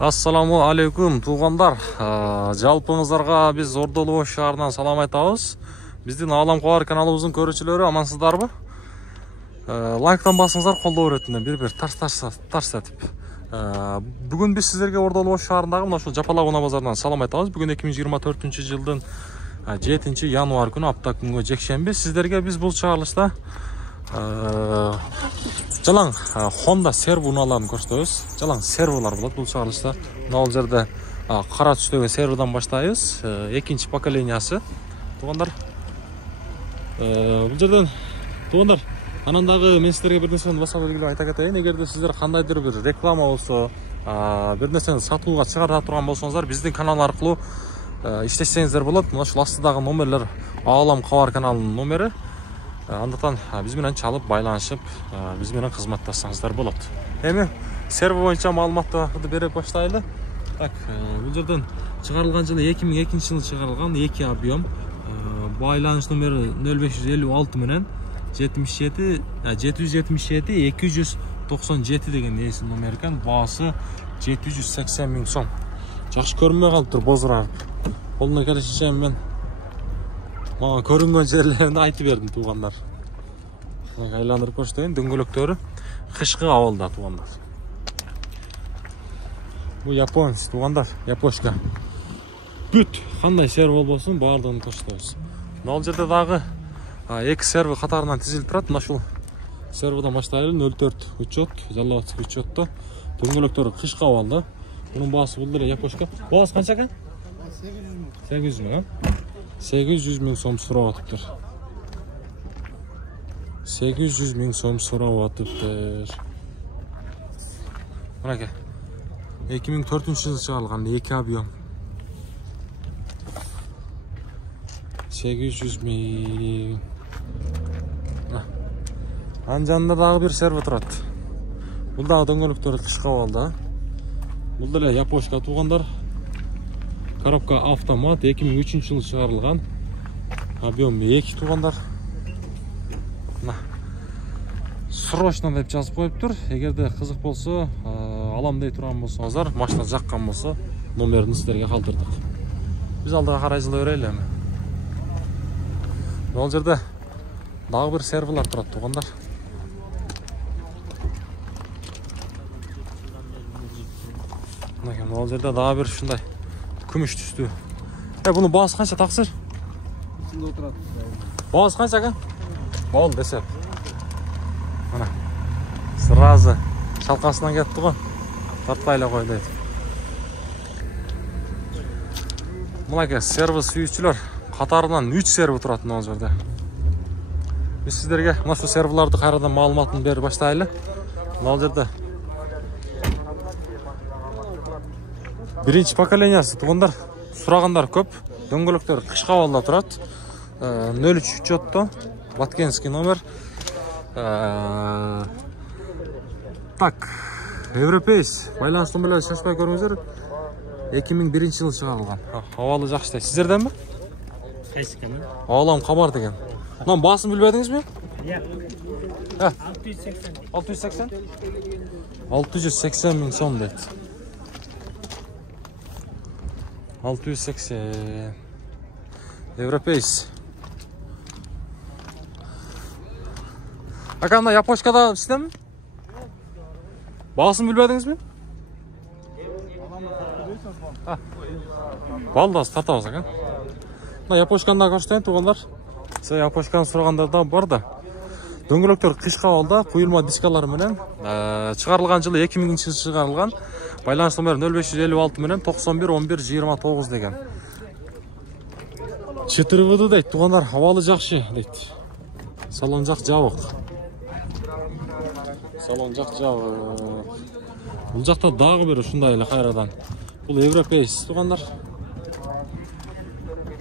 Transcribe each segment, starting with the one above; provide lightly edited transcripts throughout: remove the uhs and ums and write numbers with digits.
Ассаламу алейкум туугандар. Жалпыңыздарга биз Ордолуу шаарынан салам айтабыз. Биздин Алам Кабар каналыбыздын көрүүчүлөрү амансыздарбы? Лайктан басыңыздар, колдоо иретинен бир тарс этип. Бүгүн биз сиздерге Ордолуу шаарындагы мына ушул Жапалак унаа базарынан салам айтабыз. Бүгүн 2024-жылдын 7-январь күнү апта күнгө жекшемби. Сиздерге биз бул чыгарылышта жалаң Honda серво унааларын көрсөтөбүз. Жалаң серволар болот бул чыгарылышта. Мына бул жерде кара түстөгү серводан баштайбыз. Экинчи поколениясы. Туугандар, бул жерден туугандар, анан дагы мен сиздерге бир нерсени баса белгилеп айта кетейин. Эгерде сиздер кандайдыр бир реклама болсо, бир нерсени сатууга чыгара турган болсоңуздар, биздин канал аркылуу иштесеңиздер болот. Мына ушул астыдагы номерлер Алам Кабар каналынын номери. Андыктан биз менен чалып байланышып, биз менен кызматташсаңыздар болот. Эми серво боюнча маалыматтарды бере баштайлы. Так, бул жерден чыгарылган жылы 2002-жылы чыгарылган 2 объем. Байланыш номери 0556 менен 777-297 деген эсин номер экен. Баасы 780 миң сом. Жакшы көрүнбөй калыптыр, бозурап. Колуна келишинче мен мага көрүнгөн жерлерин айтып бердим туугандар. Айландырып көрсөтөйүн, дөңгөлөктөрү кышкы абалда туугандар. Бул японец туугандар, япошка. Бүт кандай серво болбосун баардыгын көрсөтөбүз. Мына жерде дагы 2 серво катарынан тизилип турат. Мына ушул серводон баштайлы 04 учет, Жалаловский учетто. Дөңгөлөктөрү кышкы абалда. Мунун баасы бул деле япошка. Баасы канча экен? 800 миң. 800 миң сом сурап атыптыр. 800 миң сом сурап атыптыр. Мынакей. 2004-жылы чыгарылган 2 объем. 800 миң. Анын жанында дагы бир серво турат. Бул дагы дөңгөлөктөрү кышкы абалда. Бул деле япошка туугандар. Коробка автомат, 2003-жылы чыгарылган. Объем 2 туугандар. Срочно деп жазып коюптур. Эгерде кызык болсо, алам дей турган болсоңуздар, машина жаккан болсо, номерин сиздерге калтырдык. Биз алдыга карай жыла берели эми. Бул жерде дагы бир серволар турат туугандар. Бул жерде дагы бир ушундай күмүш түстүү. Буну баасы канча таксыр? Ичинде отурат. Баасы канча экен? Бол десеп. Мына. Сразу шалкасынан кетти го. Тартпай эле кой дейт. Мынакей сервис сүйүүчүлөр катарынан 3 серво турат мына жерде. Биз сиздерге мына ушул серволорду кайрадан маалыматын берип баштайлы. Мына жерде биринчи поколениясы туугандар. Сурагандар көп. Дөңгөлөктөр кышкы абалда турат. 03 учетто, Баткенский номер. Так, европейс. Байланыш номерлери шашпай көрүңүздөр. 2001-жылы чыгарылган. Абалы жакшы дейт. Сиздерденби? Кайсы экен? Алам Кабар деген. Мынан баасын билбедиңизби? Жок. 680. 680 миң сом дейт. 680. Европейс. Аканда япошкада иштеми? Баасын билбедиңизби? Балдас тартабыз экен. Мына япошканы көрсөтөйүн туугандар. Сиз япошканы сурагандар да бар да. Дөңгөлөктөр кышкы абалда, куюлма дискалары менен. Чыгарылган жылы 2000-жылы чыгарылган. Байланыш номери 0556 менен 91-11-29 деген. Чытырбыды дейт туугандар, абалы жакшы дейт. Салон жак жабык. Салон жак жабык. Бул жакта дагы бир ушундай эле кайрадан. Бул европейс туугандар.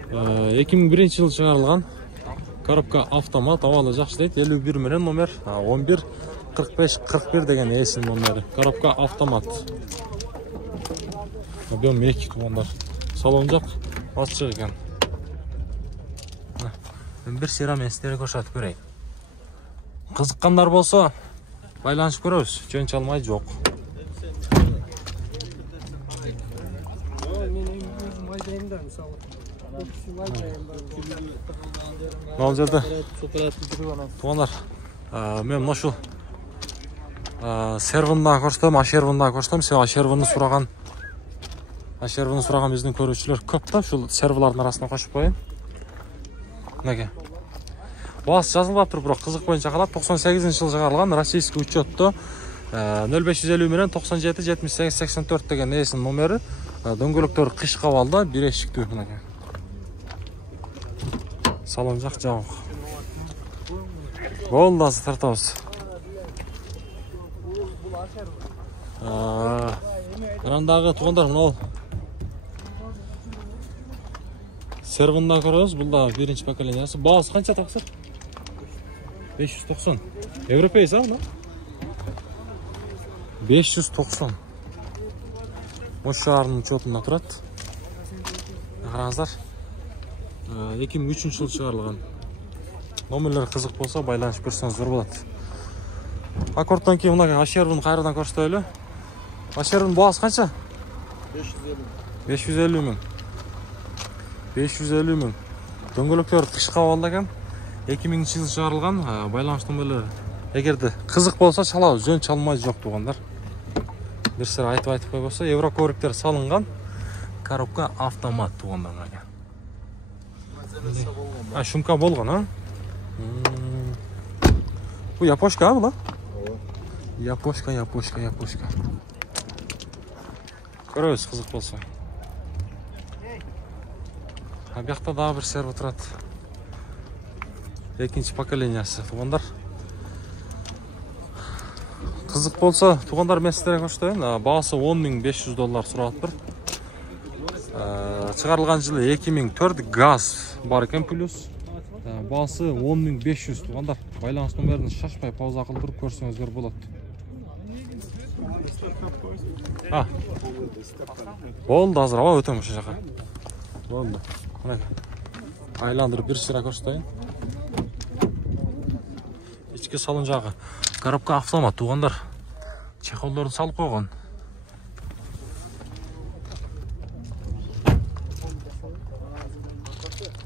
2001-жылы чыгарылган. Коробка автомат, абалы жакшы дейт. 51 менен номер 11-45-41 деген эсин номери. Коробка автомат. Объем 2 туугандар. Салон жак ачык экен. Мен бир сыйра мен сиздерге көрсөтүп берейин. Кызыккандар болсо, байланышып көрөбүз. Жөн чалмай жок. Мына жерде туугандар, мен ушул сервинда көрсөтөм, ашервинда көрсөтөм. Ашервинди сураган биздин көрүүчүлөр көп да, ушул сервилардын арасына кошуп коеюн. Мынакей. Баасы жазылып туруп, бирок кызык боюнча калат. 98-жылы чыгарылган российский учетто 0550 менен 97 78 84 деген эсинин номери. Дөңгөлөктөр кыш кабалда, бир эшиктүү мынакей. Салон жак жабык. Болду, азыр тартабыз. Анандагы туугандар, мына сервинда көрөбүз. Бул да биринчи поколениясы. Баасы канча таксыр? 590. Европейс а, мына? 590. Ош шаарынын учетунда турат. Караңыздар. 2003-жылы чыгарылган. Номерлер кызык болсо байланышып көрсөңүздөр болот. Аккордтон кийин мына ашервин кайрадан көрсөтөлү. Ашервин баасы канча? 550 миң. 550 миң. Дөңгөлөктөр кыш кабалда экен. 2000-жылы чыгарылган. Байланыш номерлери. Эгерде кызык болсо чалабыз, жөн чалмай жок туугандар. Бир сыр айтып койбосо, еврокоректер салынган. Коробка автомат туугандар. Шумка болгон, а? Бу япошка бул, а? Япошка. Көрөбүз, кызык болсо. Бuyakta daha bir servo turат. Экинчи поколениясы туугандар. Кызык болсо, туугандар мен сиздерге көрсөтөйүн. Баасы $10.500 суралыптыр. Чыгарылган жылы 2004 газ бар экен плюс. Баасы $10.500 туугандар. Байланыш номерин шашпай пауза кылып туруп көрсөңүздөр болот. Болду, азыр аба өтөм ошол жака. Болду. Айландырып бир сыра көрсөтөйүн. Ички салон жагы. Коробка автомат туугандар. Чехолдорун салып койгон.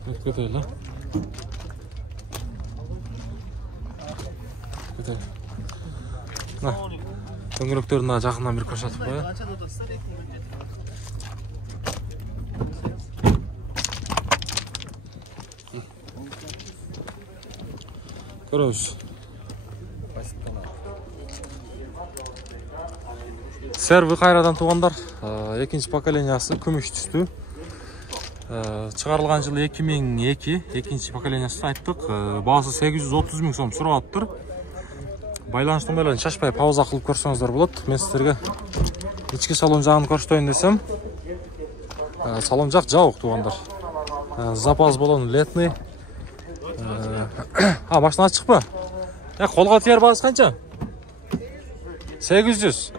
Өткөтөлү. Дөңгөлөктөрүн жакындан бир көрсөтүп коеюн. Көрөбүз. Серви кайрадан туугандар. Экинчи поколениясы күмүш түстүү. Чыгарылган жылы 2002, экинчи поколениясы айттык. Баасы 830 миң сом суралыптыр. Байланыш номерлерин шашпай пауза кылып көрсөңүздөр болот. Мен сиздерге ички салон жагын көрсөтөйүн десем. Салон жак жабык туугандар. Запас баллон летный. Машина ачыкпы? Колго тияр баасы канча? 800.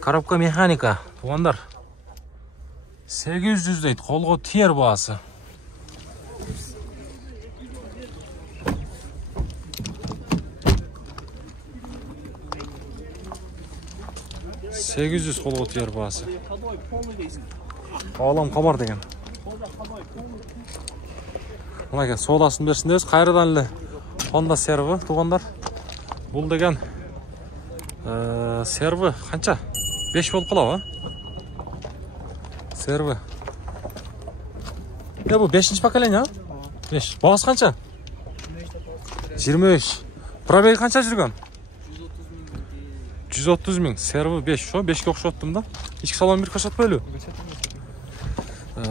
Коробка механика туугандар. 800 дейт, колго тияр баасы. $800 колго тияр баасы. Алам кабар деген. Мына содасын берсиндебиз. Кайрадан эле Honda серви туугандар. Бул деген серви канча? 5 болуп калабы? Серви. Бул 5-чи поколение? 5. Баасы канча? 23. Пробеги канча жүргөн? 130 миң. Серви 5. Шо 5ке окшоттум да. Ички салон бир көрсөтпөйлү.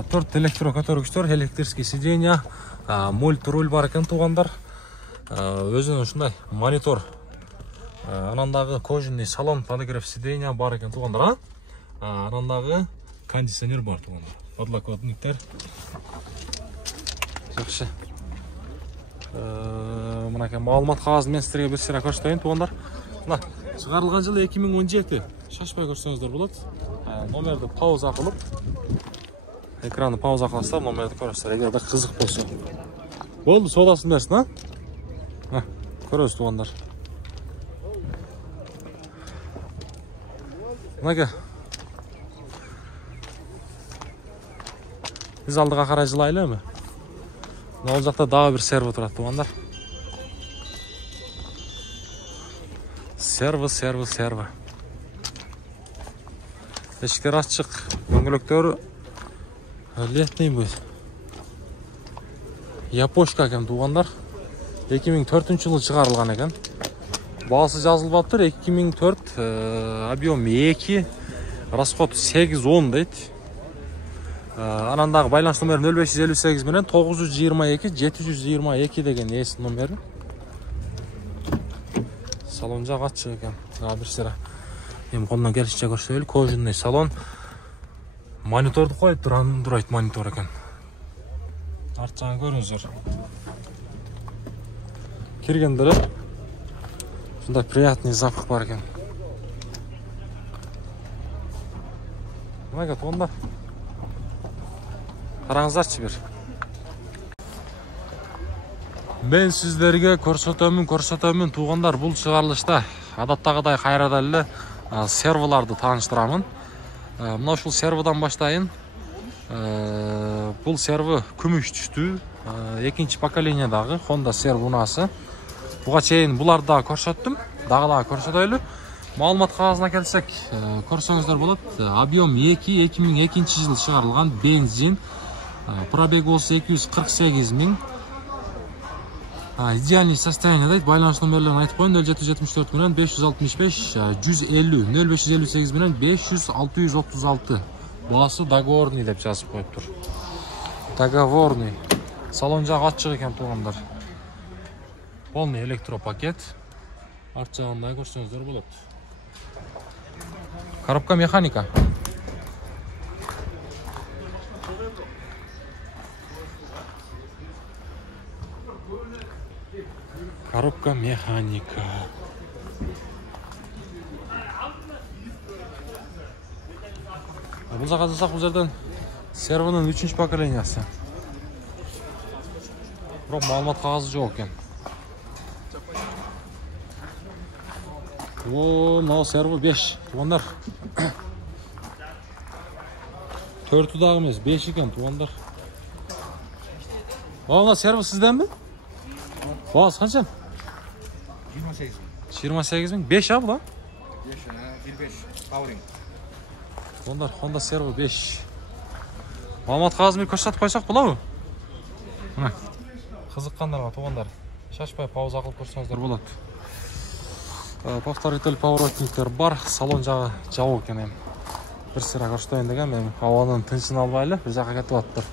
4 электро көтөргүчтөр, электрический сиденья, мульти-руль бар экен туугандар. Өзүнүн ушундай монитор. Анандагы кожаный салон, подогрев сиденья бар экен туугандар. Анандагы кондиционер бар туугандар. Подлокотниктер. Жакшы. Мынакей маалымат кагазын мен сиздерге бир сыра көрсөтөйүн туугандар. Мына чыгарылган жылы 2017. Шашпай көрсөңүздөр болот. Номерди пауза кылып, экранды пауза кыласыздар, номерди көрөсүздөр. Эгерде кызык болсо. Болду, содасын берсин, Көрөбүз туугандар. Мынаке. Biz алдыға қарай жылайлы ме? Ол жақта дағы бір серві тұрады, туғандар. Серві. Eşikler açık. Дөңгелектер летний будет. Япошка екен, туғандар. 2004 жылы шығарылған екен. Бағасы жазылып жатыр. 2004, объем 2, расход 8-10 дейді. Анандағы байланыс номері 0558 менен 922-722 деген есі номері. Салон жағы açık екен. Bir sıra. Hem қолынан келішінше көрсөйлі. Кожаный салон. Мониторды қойып тұр, Android монитор екен. Арт жағын көріңіздер. Кіргендері сондай приятный запах бар екен. Мынайға туғандар. Қараңыздаршы бір. Мен сіздерге көрсөтөмүн туғандар. Бұл шығарылышта адаттағыдай қайрадалылы серваларды таныштырамын. Мына ушул сервадан баштайын. Бұл серві күмүш түштү. Экинчи поколениядагы Honda серві унасы. Буга чейин буларды да көрсөттүм. Дагы көрсөтөйлү. Маалымат кагазына келсек, көрсөңүздөр болот. Объем 2, 2002 жылы чыгарылган бензин. Пробег болсо 248 000. Идеальный состояние дейт. Байланыш номерлерин айтып коюн. 0774 менен 565 150, 0558 менен 500 636. Баасы договорный деп жазып коюптур. Договорный. Салон жагы ачык экен тугандар. Полный электропакет. Арт жагында көрсөңүздөр болот. Коробка механика. Коробка механика. Бұл жаққа жасақ бұл жерден сервінің 3-ші поколениясы. Бірақ маалымат қағазы жоқ екен. Мынау серві 5. Туғандар. 4-ті дағы емес, 5 екен туғандар. Оңа серві сізден бі? Бағасы қанша? 28 000. 5 абы да? 25. Пауринг. Honda серві 5. Маалымат қағазын көрсетіп қойсақ болады ма? Қызыққандарға туғандар. Шашпай пауза қылып көрсеңіздер болады. Повторитель поворотниктер бар. Салон жағы жауы екен. Бір сыра көрсетейін деген мен ауаның тыншын албайлы бір жаққа кетіп аттыр.